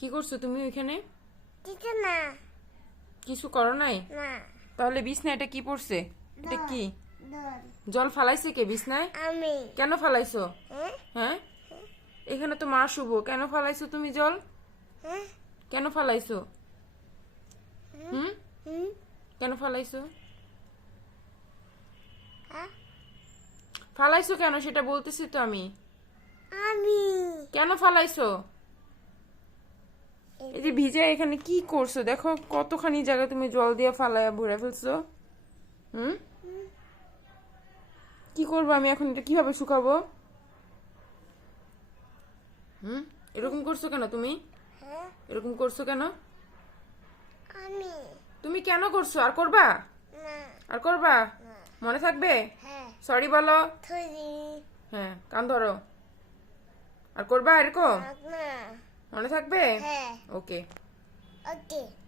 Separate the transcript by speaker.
Speaker 1: কি করছ তুমি ওইখানে?
Speaker 2: কিছু না।
Speaker 1: কিছু করো নাই?
Speaker 2: না।
Speaker 1: তাহলে বিছনা এটা কি পড়ছে এটা কি? জল ফালাইছে কে বিছনায়?
Speaker 2: আমি।
Speaker 1: কেন ফালাইছো?
Speaker 2: হ্যাঁ?
Speaker 1: হ্যাঁ? এখানে তো মা শুভ কেন ফালাইছো তুমি জল?
Speaker 2: হ্যাঁ?
Speaker 1: কেন ফালাইছো? হুম?
Speaker 2: হুম?
Speaker 1: কেন ফালাইছো?
Speaker 2: হ্যাঁ?
Speaker 1: ফালাইছো কেন? সেটা বলতেছি তো আমি।
Speaker 2: আমি।
Speaker 1: কেন ফালাইছো? এই যে ভিজে এখানে কি করছ? দেখো কতখানি জায়গা তুমি জল দিয়ে ফালাইয়া ভরে ফেলছো। হুম? কি করব আমি এখন? এটা কীভাবে শুকাবো? হুম? এরকম করছ কেন তুমি?
Speaker 2: হ্যাঁ।
Speaker 1: এরকম করছ কেন?
Speaker 2: আমি।
Speaker 1: তুমি কেন করছ? আর করবা? আর করবা? মনে থাকবে?
Speaker 2: হ্যাঁ।
Speaker 1: সরি বলো। হ্যাঁ কান ধরো। আর করবা এরকম?
Speaker 2: না।
Speaker 1: মনে থাকবে?
Speaker 2: হ্যাঁ।
Speaker 1: ওকে
Speaker 2: ওকে